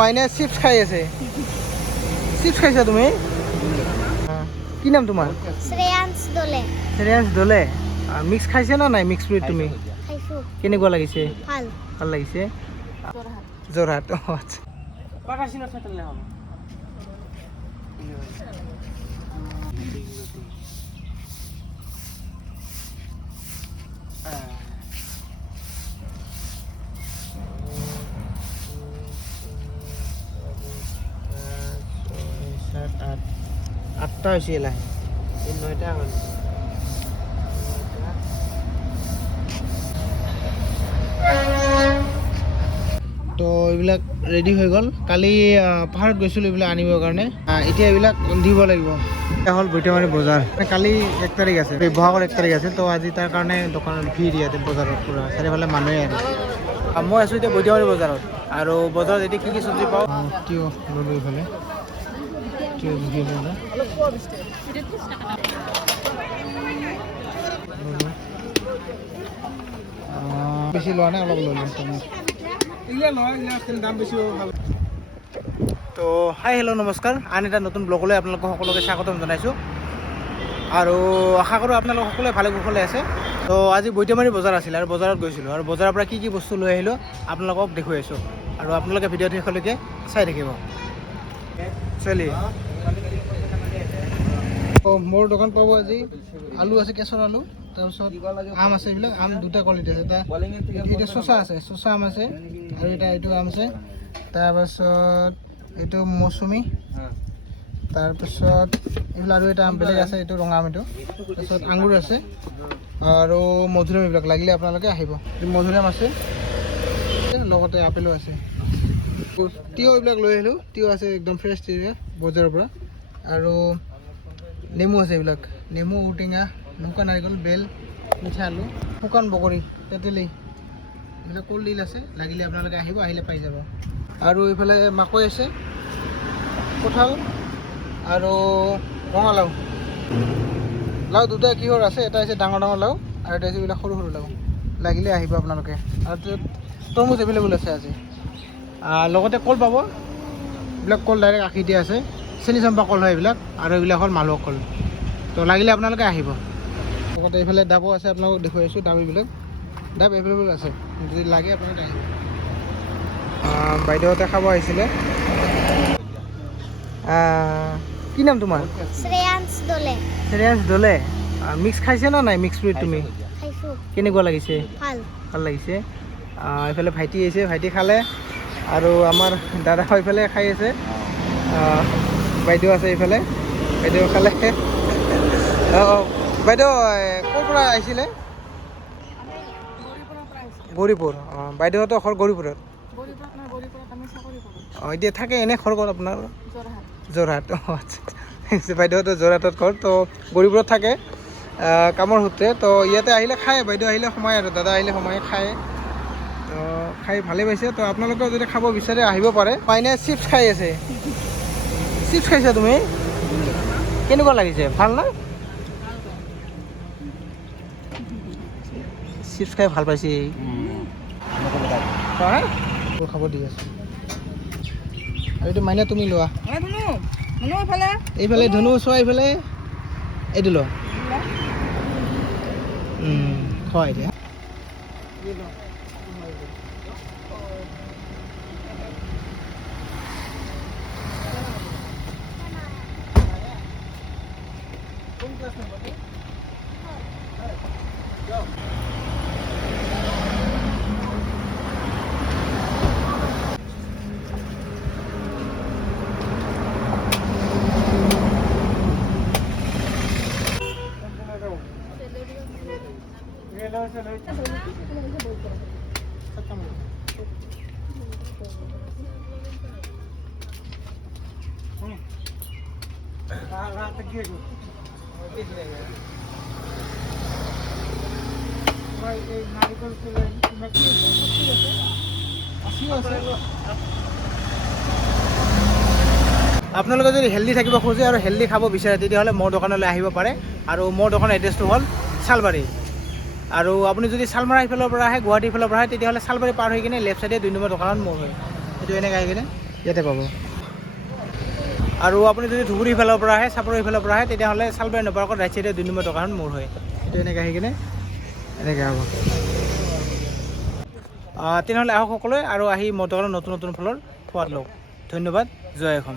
মাইনে চিপছ খাই আছে। চিপছ খাইছা তুমি? কি নাম তোমাৰ? শ্ৰেয়াংশ দলে। শ্ৰেয়াংশ দলে। মিক্স খাইছে না নাই? মিক্স ফ্ৰুইট তুমি খাইছো। কেনেকুৱা লাগিছে? ভাল। ভাল লাগিছে। যোৰহাট আচ্ছা। আঠটা হৈছে লাহে, এই 9টা হ'ল। তো এইবিলাক ৰেডি হৈ গ'ল। কালি পাহাৰত গৈছিলোঁ এইবিলাক আনিবৰ কাৰণে। এতিয়া এইবিলাক দিব লাগিব। এটা হ'ল বৈতমাৰী বজাৰ। কালি 1 তাৰিখ আছে, বহাগৰ 1 তাৰিখ আছে। তো আজি তাৰ কাৰণে দোকানত ভিৰ ইয়াতে বজাৰত পুৰা চাৰিওফালে মানুহে আৰু। মই আছোঁ এতিয়া বৈতমাৰী বজাৰত। আৰু বজাৰত এতিয়া কি চব্জি পাওঁ? তিয়ঁহ ল'লোঁ এইফালে। তিয়ঁহ জুখি ল'লোঁ। বেছি লোৱা নাই, অলপ ল'লোঁ। দাম বেছি ভাল। তো হাই হেল্ল' নমস্কাৰ। আন এটা নতুন ব্লগলৈ আপোনালোকক সকলোকে স্বাগতম জনাইছোঁ। আৰু আশা কৰোঁ আপোনালোক সকলোৱে ভালে কুশলে আছে। তো আজি বৈতমাৰী বজাৰ আছিল আৰু বজাৰত গৈছিলোঁ। আৰু বজাৰৰ পৰা কি বস্তু লৈ আহিলোঁ আপোনালোকক দেখুৱাইছোঁ। আৰু আপোনালোকে ভিডিঅ'টো শেষলৈকে চাই থাকিব। চলি মোৰ দোকান পাব আজি আলু আছে, কেঁচৰ আলু, তাৰপিছত আম আছে। এইবিলাক আম দুটা কোৱালিটি আছে। এটা চচা আছে, চচা আম আছে। আৰু এইটো আম আছে। তাৰপাছত এইটো মৌচুমী। তাৰপিছত এইবিলাক আৰু এটা আম বেলেগ আছে, এইটো ৰঙা আম। এইটো তাৰপিছত আঙুৰ আছে আৰু মধুৰিআম। এইবিলাক লাগিলে আপোনালোকে আহিব। মধুৰিআম আছে, লগতে আপেলো আছে। তিয়ঁহ এইবিলাক লৈ আহিলোঁ। তিয়ঁহ আছে একদম ফ্ৰেছ তিয়ঁহ বজাৰৰ পৰা। আৰু নেমু আছে। এইবিলাক নেমু, ঔটেঙা, নৌকা নাৰিকল, বেল, মিঠা আলু, শুকান বগৰী, তেতেলী, এইবিলাক কলডিল আছে। লাগিলে আপোনালোকে আহিব, আহিলে পাই যাব। আৰু এইফালে মাকৈ আছে, কঁঠাল আৰু ৰঙালাও। লাও দুটা কিহৰ আছে, এটা হৈছে ডাঙৰ ডাঙৰ লাও আৰু এটা হৈছে এইবিলাক সৰু সৰু লাও। লাগিলে আহিব আপোনালোকে। আৰু তৰমুজ এভেইলেবল আছে আজি। লগতে কল পাব। এইবিলাক কল ডাইৰেক্ট আখি দিয়া আছে, চেনি চম্পা কল হয় এইবিলাক। আৰু এইবিলাক হ'ল মালভোগ কল। তো লাগিলে আপোনালোকে আহিব। লগতে এইফালে ডাবো আছে, আপোনালোকক দেখুৱাইছোঁ। ডাব এইবিলাক ডাব এভেইলেবল আছে, যদি লাগে আপোনালোকে আহিব। বাইদেউহঁতে খাব আহিছিলে। কি নাম তোমাৰ? শ্ৰেয়াংশ দলে। শ্ৰেয়াংশ দলে। মিক্স খাইছে না নাই? মিক্স ফ্ৰুইট তুমি খাইছো। কেনেকুৱা লাগিছে? ভাল। ভাল লাগিছে। এইফালে ভাইটি আহিছে, ভাইটি খালে। আৰু আমাৰ দাদা এইফালে খাই আছে। বাইদেউ আছে এইফালে, বাইদেউ খালে। বাইদেউ ক'ৰ পৰা আহিছিলে? গৌৰীপুৰ। বাইদেউহঁতৰ ঘৰ গৌৰীপুৰত। এতিয়া থাকে এনে ঘৰ ক'ত আপোনাৰ? যোৰহাট আচ্ছা। বাইদেউহঁতৰ যোৰহাটত ঘৰ। তো গৌৰীপুৰত থাকে কামৰ সূত্ৰে। তো ইয়াতে আহিলে খায়, বাইদেউ আহিলে সোমায় আৰু দাদা আহিলে সোমায় খায়। তো খাই ভালেই পাইছে। তো আপোনালোকেও যদি খাব বিচাৰে আহিব পাৰে। মাইনে চিপছ খাই আছে। চিপছ খাইছা তুমি? কেনেকুৱা লাগিছে? ভাল না? চিপছ খাই ভাল পাইছে। খাব দি আছে। আৰু এইটো মাইনা তুমি লোৱা। এইফালে ধনু চোৱা, এইফালে এইটো লোৱা। খোৱা এতিয়া। আপোনালোকে যদি হেল্ডি থাকিব খোজে আৰু হেল্ডি খাব বিচাৰে তেতিয়াহ'লে মোৰ দোকানলৈ আহিব পাৰে। আৰু মোৰ দোকানৰ এড্ৰেছটো হ'ল চালবাৰী। আৰু আপুনি যদি চালমাৰা ইফালৰ পৰা আহে, গুৱাহাটী ইফালৰ পৰা আহে, তেতিয়াহ'লে চালবাৰী পাৰ হৈ কিনে লেফ্ট চাইডে 2 নম্বৰ দোকানত মোৰ হয়। এইটো এনেকৈ আহি কিনে ইয়াতে পাব আৰু আপুনি যদি ধুবুৰী ইফালৰ পৰা আহে চাপৰৰ ইফালৰ পৰা আহে তেতিয়াহ'লে চালবাৰী নপাৰ্কত ৰাইট চাইডে 2 নম্বৰ দোকানখন মোৰ হয় সেইটো এনেকৈ আহি কিনে এনেকৈ হ'ব তেনেহ'লে আহক সকলোৱে আৰু আহি মোৰ দোকানত নতুন নতুন ফলৰ সোৱাদ লওক ধন্যবাদ জয় অসম